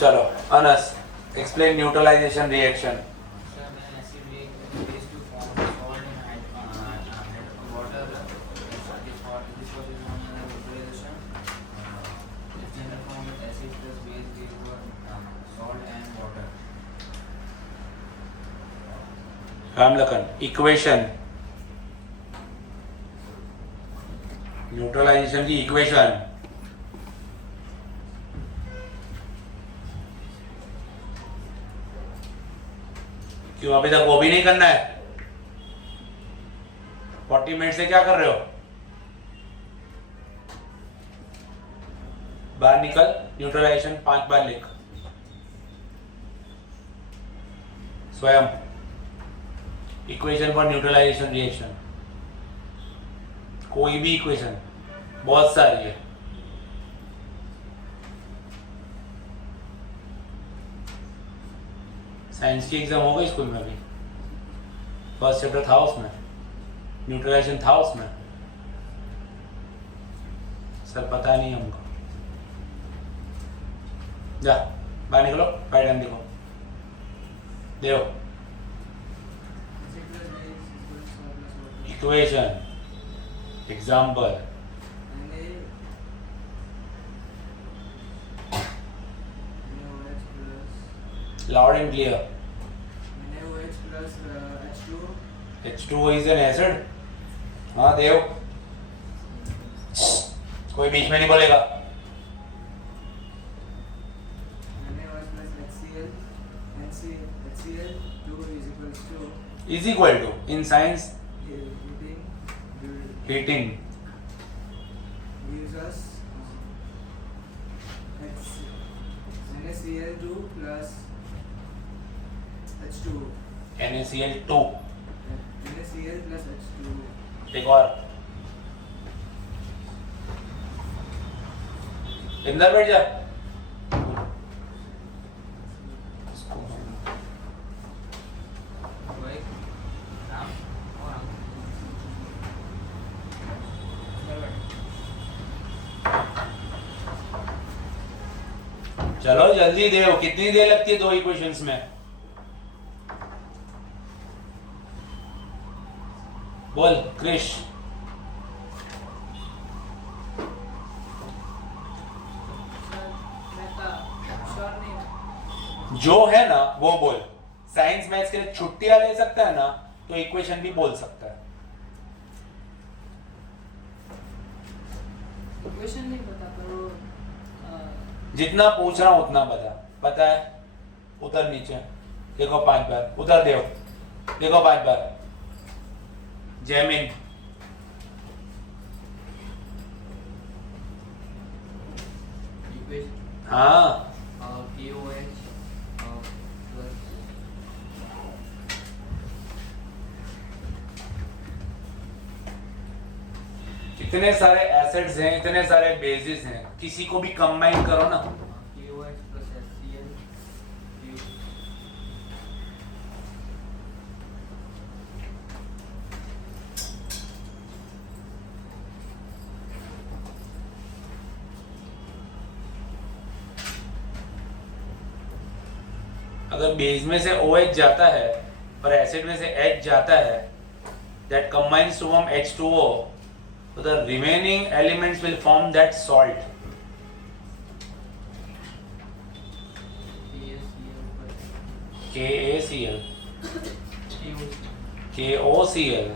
चलो Anas explain neutralization reaction. Sir, when acid base to form salt in water, this was known as neutralization. Its general form is acid plus base is equal salt and water. Ramlakhan equation neutralization की equation. क्यों अभी तक वो भी नहीं करना है? 40 minute से क्या कर रहे हो? बाहर निकल. न्यूट्रलाइजेशन 5 बार लिख स्वयं. Equation for neutralization reaction. कोई भी इक्वेशन, बहुत सारी है. साइंस की एग्जाम हो गई स्कूल में. अभी फर्स्ट चैप्टर था उसमें, न्यूट्रलाइजेशन था उसमें. सर पता नहीं हमको. जा बाहर निकलो. राइट हैंड देखो. देखो equation example. Loud and clear. NaOH plus H2O. H2O is an acid. हाँ देव, कोई बीच में नहीं बोलेगा. NaOH plus HCl. HCl2 is equals to Is equal to in science heating heating. gives us NaCl2 plus H2O. NaCl2. NaCl plus H2O. एक और. अंदर बैठ जा. चलो जल्दी दे. कितनी देर लगती है दो इक्वेशंस में? बोल क्रिश. जो है ना वो बोल. साइंस मैथ्स के लिए छुट्टियां ले सकता है ना, तो इक्वेशन भी बोल सकता है. इक्वेशन नहीं पता पर वो जितना पूछ रहा हूं उतना बता. पता है? उतर नीचे. देखो 5 बार. उतर देव. देखो 5 बार. जैमिन. Equation हाँ KOH plus इतने सारे एसिड्स हैं, इतने सारे बेसिस हैं, किसी को भी कंबाइन करो ना. KOH plus HCl. अगर बेस में से OH जाता है और एसिड में से H जाता है, that combines to form H2O, so the remaining elements will form that salt. KACL, KOCL.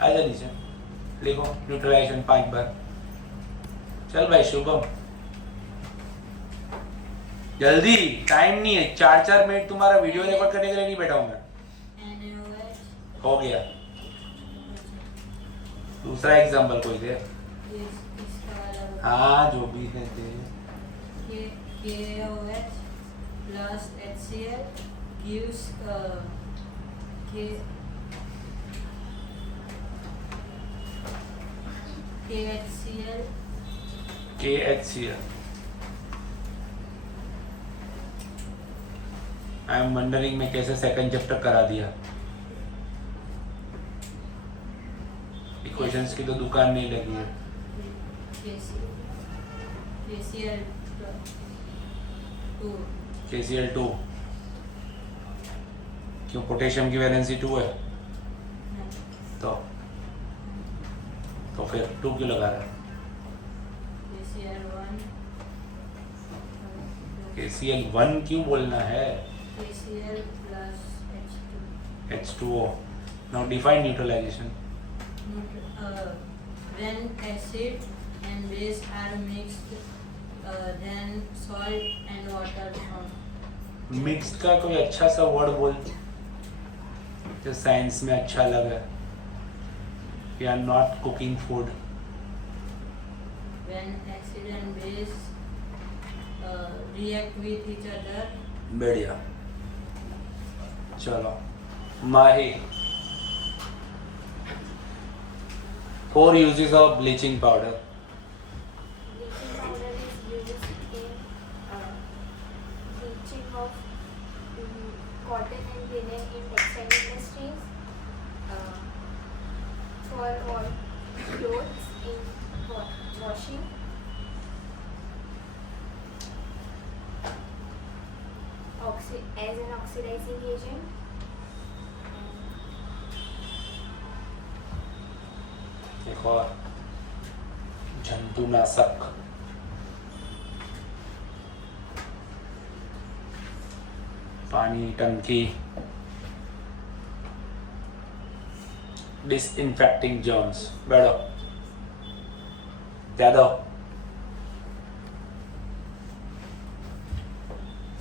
आ जा नीचे. लिखो न्यूट्रलाइजेशन 5 बार. चल भाई शुभम जल्दी. टाइम नहीं है. 4-4 मिनट तुम्हारा वीडियो रिकॉर्ड करने के लिए नहीं बैठा हूं मैं. हो गया. दूसरा एग्जांपल कोई दे. हाँ जो भी है दे. KOH plus HCl gives KHCl. KHCl. I am wondering में कैसे सेकंड चैप्टर करा दिया. इक्वेशंस की तो दुकान नहीं लगी है. KCl2. KCl2 क्यों पोटेशियम की वैलेंसी 2 है तो फिर 2 क्यों लगा रहा है? KCl1. KCl1 क्यों बोलना है? KCl plus H2. H2O. Now define neutralization. When acid and base are mixed, then salt and water form. Mixed का कोई अच्छा सा वर्ड बोल जो साइंस में अच्छा लगे. We are not cooking food. When acid and base react with each other. बढ़िया. चलो माही. 4 uses of bleaching powder. Bleaching powder is used in bleaching of cotton and linen in textile industries, for all clothes in washing, as an oxidizing agent. एक और जंतुनाशक. पानी टंकी. Disinfecting germs. बैठो Yadav.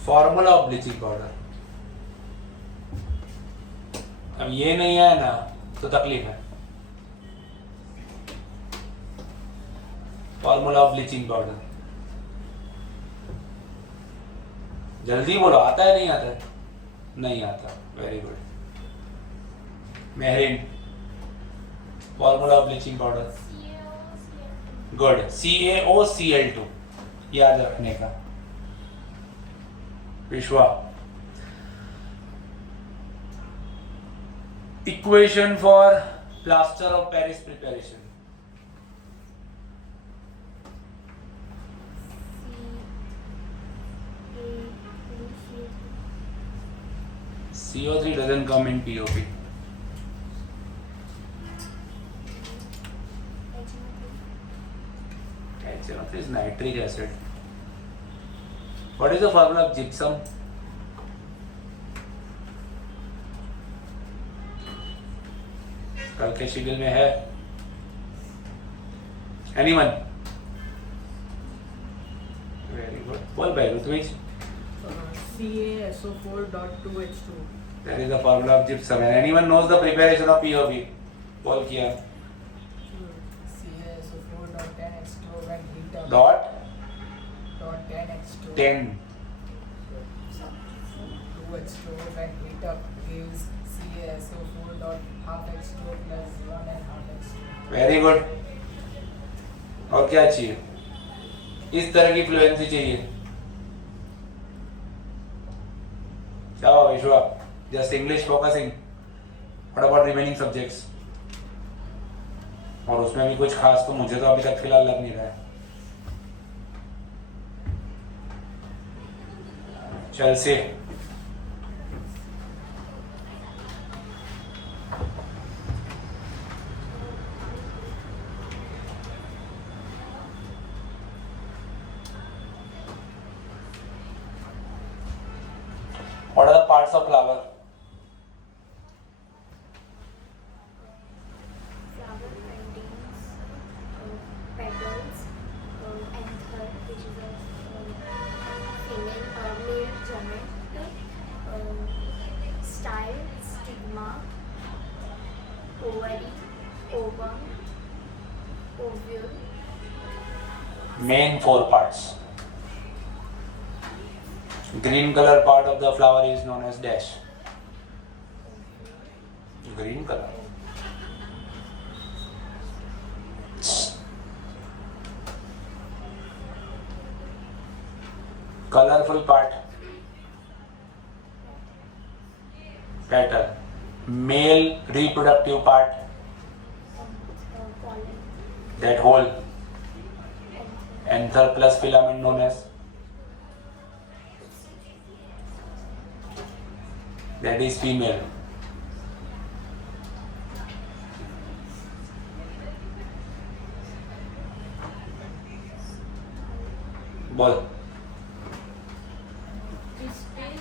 Formula of bleaching powder. अब ये नहीं है ना तो तकलीफ है. Formula of bleaching powder. जल्दी बोलो. आता है नहीं आता है? नहीं आता. Very good. Mehreen. Formula of bleaching powder. Good. CaOCl2 याद रखने का. Vishwa. Equation for plaster of Paris preparation. CO3 doesn't come in POP. HNO3 is nitric acid. What is the formula of gypsum? कल के शेड्यूल में है? Anyone? Very good. बोल भाई ऋत्विज. CaSO4.2H2. That is the formula of gypsum. And anyone knows the preparation of POP? बोल किया. CaSO4.10H2 when heat up. Dot 10H2. 10. 2H2 when heat up gives CaSO4.half-H2 plus 1.5H2. Very good. और क्या चाहिए? इस तरह की फ्लुएंसी चाहिए. क्या हुआ विश्वा? Just English focusing. What about remaining subjects? और उसमें भी कुछ खास तो मुझे तो अभी तक फिलहाल लग नहीं रहा है. चल से. What are the parts of flower? Flower contains petals, anther, which is a male gamete, style, stigma, ovary, ovum, ovule. Main 4 parts. Green color part of the flower is known as dash. Green color. Colorful part. Petal. Male reproductive part. Pollen, That whole Anther plus filament known as? That is female. बोल. Pistil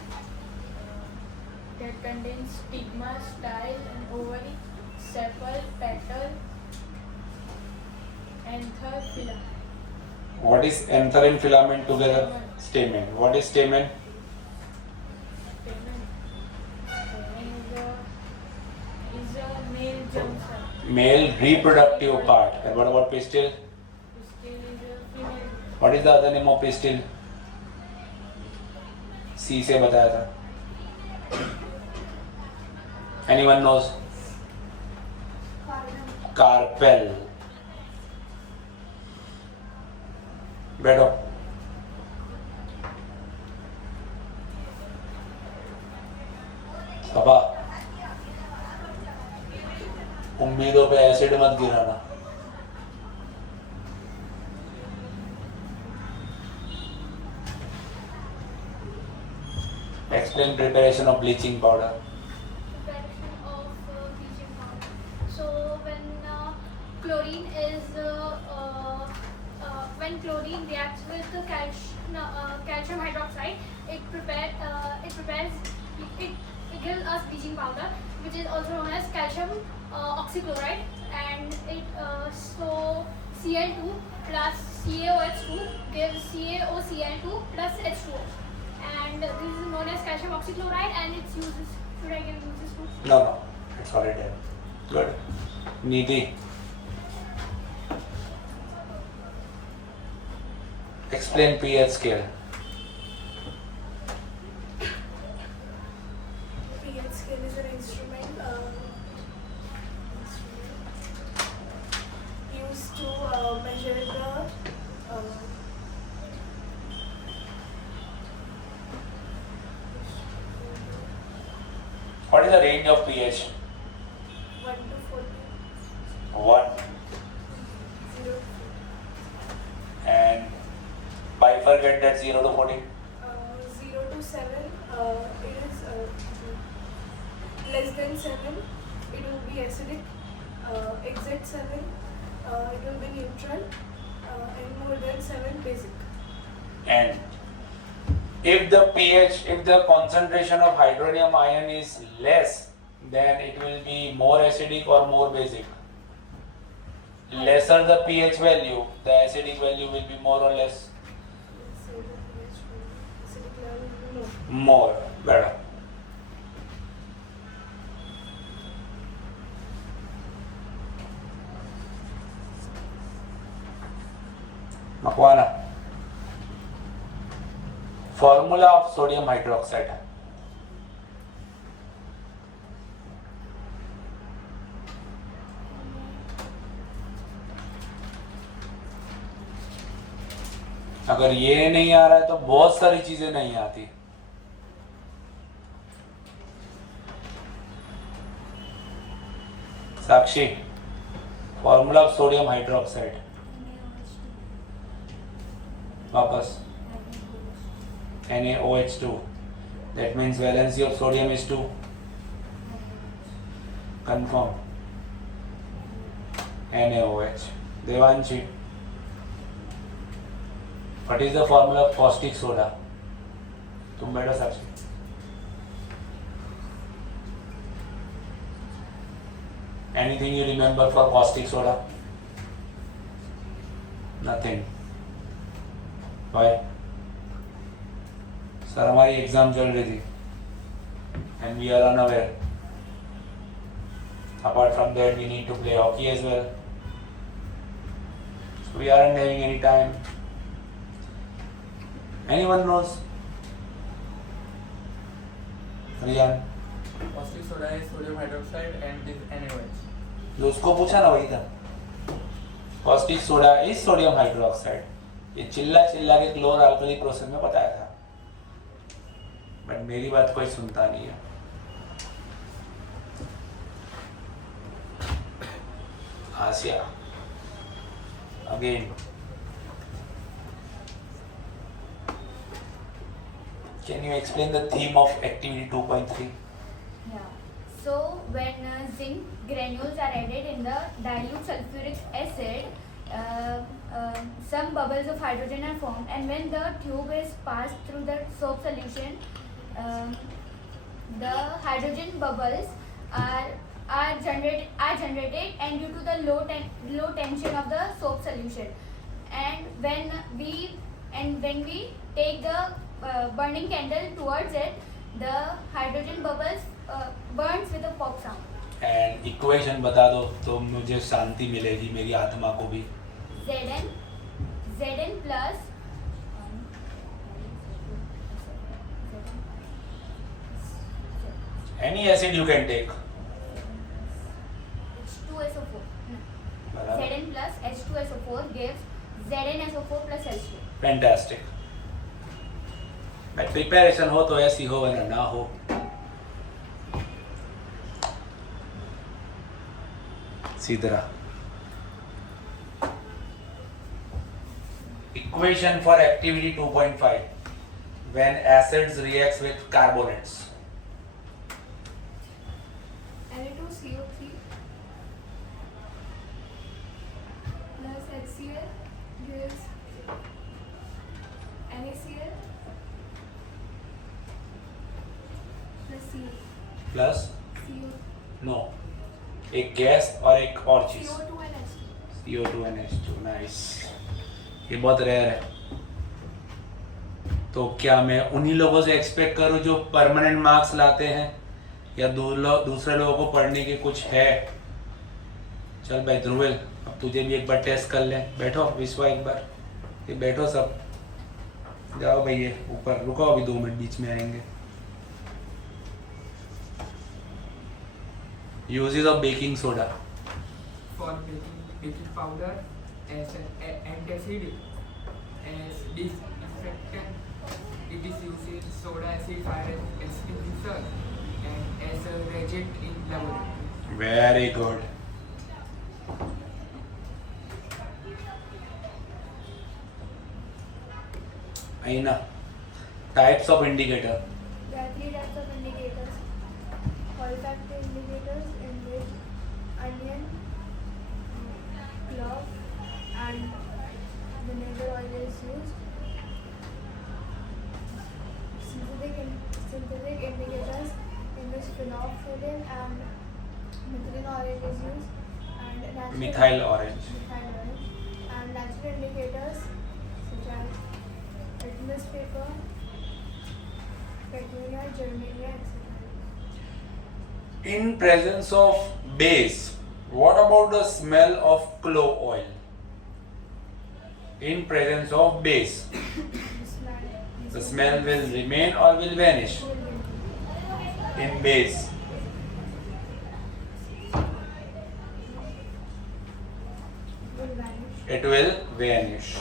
that contains stigma, style, and ovary, sepal, petal, anther, filament. What is anther and filament together? Stamen. What is stamen? Is a male germ cell. Male reproductive part. And what about pistil? Pistil is a female. What is the other name of pistil? C से बताया था. Anyone knows? Carpel. बैठो. सबा. उम्मीदों पे acid मत गिराना. Explain preparation of bleaching powder. Preparation of bleaching powder. So when chlorine reacts with the calcium hydroxide, it gives us bleaching powder, which is also known as calcium oxychloride, and so Cl2 plus CaOH2 gives CaOCl2 plus H2O. And this is known as calcium oxychloride, and its uses. Should I give uses too? No, it's already there. Good. Nidhi. Explain pH scale. pH scale is an instrument used to measure the What is the range of pH? 1 to 40, 1 0, and bifurcate that 0 to 40. 0 to 7. It is less than 7. It will be acidic. Exit 7. It will be neutral. And more than 7, basic. And if the concentration of hydronium ion is less, then it will be more acidic or more basic. Lesser the pH value, the acidic value will be more or less. So the pH acidic level will be low. More, better. Makwana. Formula of sodium hydroxide. अगर ये नहीं आ रहा है तो बहुत सारी चीजें नहीं आती. साक्षी, फॉर्मूला ऑफ सोडियम हाइड्रोक्साइड. वापस NaOH2. That means valency of sodium is 2. Confirm. NaOH. Devanshi. What is the formula of caustic soda? तुम बैठो साक्षी. Anything you remember for caustic soda? Nothing. Why? Sir हमारी एग्जाम चल रही थी and we are unaware. Apart from that, we need to play hockey as well. So we aren't having any time. Anyone knows? Riyan. Caustic soda is sodium hydroxide and this NaOH. जो उसको पूछा ना वही था. Caustic soda is sodium hydroxide. ये चिल्ला के क्लोर alkali process में बताया था. बट मेरी बात कोई सुनता नहीं है. आसिया again Can you explain the theme of activity 2.3? Yeah. So when zinc granules are added in the dilute sulfuric acid, some bubbles of hydrogen are formed, and when the tube is passed through the soap solution, the hydrogen bubbles are generated, and due to the low tension of the soap solution, and when we take the burning candle towards it, the hydrogen bubbles burns with a pop sound. And equation बता दो तो मुझे शांति मिलेगी मेरी आत्मा को भी. Zn plus Any acid you can take. H2SO4. बराबर. Zn plus H2SO4 gives ZnSO4 plus H2. Fantastic. But preparation हो तो ऐसी हो वरना ना हो. सीधरा. Equation for activity 2.5 when acids reacts with carbonates. Na2CO3 plus HCl gives NaCl plus CO. Plus CO. No एक gas और एक और चीज CO2 and H2. CO2 and H2. Nice. ये बहुत रेयर है. तो क्या मैं उन्हीं लोगों से एक्सपेक्ट करूं जो परमानेंट मार्क्स लाते हैं या दूसरे लोगों को पढ़ने की कुछ है? चल भाई ध्रुविल, अब तुझे भी एक बार टेस्ट कर लें. बैठो विश्वा, एक बार ये बैठो सब. जाओ भाई ये ऊपर रुको, अभी 2 मिनट बीच में आएंगे. Uses of baking soda. For baking powder as an antacid, as disinfectant, it is used in soda acid fire extinguisher and as a reagent in laboratory. Very good. Aina, types of indicator. There are 3 types of indicators. Olfactory indicators in which onion, clove and vinegar oil is used. Synthetic indicators in which phenolphthalein and methylene orange is used. And natural Methyl orange. And natural indicators such as litmus paper, petunia, germania, etc. In presence of base, what about the smell of clove oil? In presence of base, the smell will remain or will vanish? In base, will vanish. it will vanish.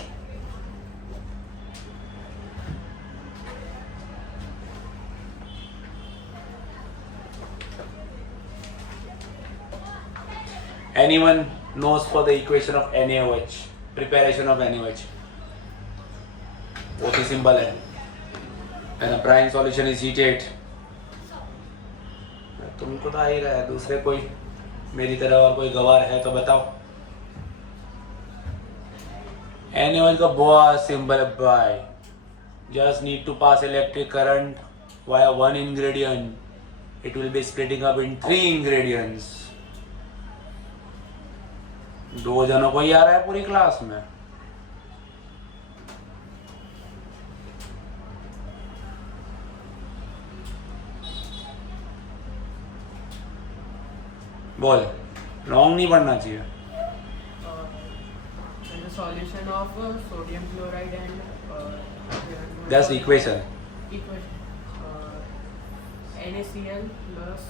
Anyone knows for the equation of NaOH, preparation of NaOH? बहुत ही simple है. When a brine solution is heated, तुमको तो आ ही रहा है, दूसरे कोई मेरी तरह और कोई गवार है तो बताओ. NaOH का बहुत सिंपल है भाई. Just need to pass electric current via one ingredient. It will be splitting up in 3 ingredients. 2 जनों को ही आ रहा है पूरी क्लास में. बोल, रॉन्ग नहीं पढ़ना चाहिए. And the solution of sodium chloride and That's the equation. equation. NaCl plus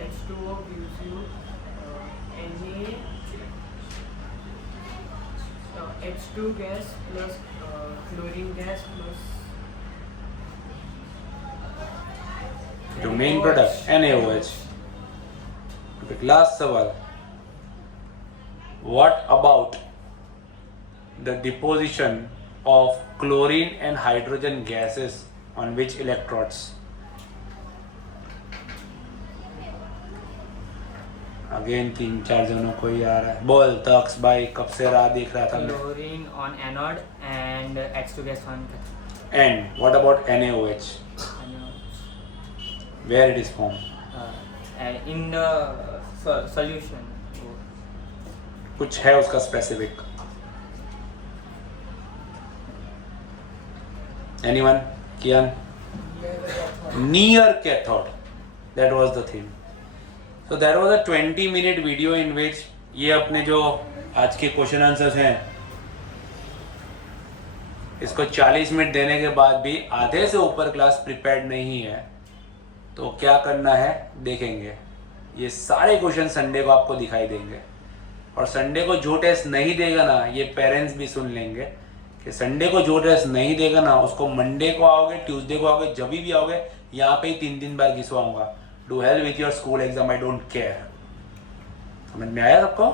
H2O gives you H2 gas plus chlorine gas plus जो मेन प्रोडक्ट NaOH. लास्ट सवाल, what about the deposition of chlorine and hydrogen gases on which electrodes? Again 3-4 जनों को ही आ रहा है. बोल तक्स भाई, कब से राह देख रहा था मैं. Chlorine on anode and H2 gas on And what about NaOH? Where it is formed? in the solution. कुछ है उसका specific? Anyone? Kian? Near cathode. That was the theme. So that was a 20-minute video in which ये अपने जो आज के question answers हैं इसको 40 मिनट देने के बाद भी आधे से ऊपर क्लास प्रिपेयर्ड नहीं है, तो क्या करना है देखेंगे. ये सारे क्वेश्चन संडे को आपको दिखाई देंगे, और संडे को जो टेस्ट नहीं देगा ना, ये पेरेंट्स भी सुन लेंगे कि संडे को जो टेस्ट नहीं देगा ना उसको मंडे को आओगे, ट्यूसडे को आओगे, जब भी आओगे यहाँ पे ही 3 बार घिसवाऊंगा. Do help with your school exam, I don't care. समझ में आया सबको?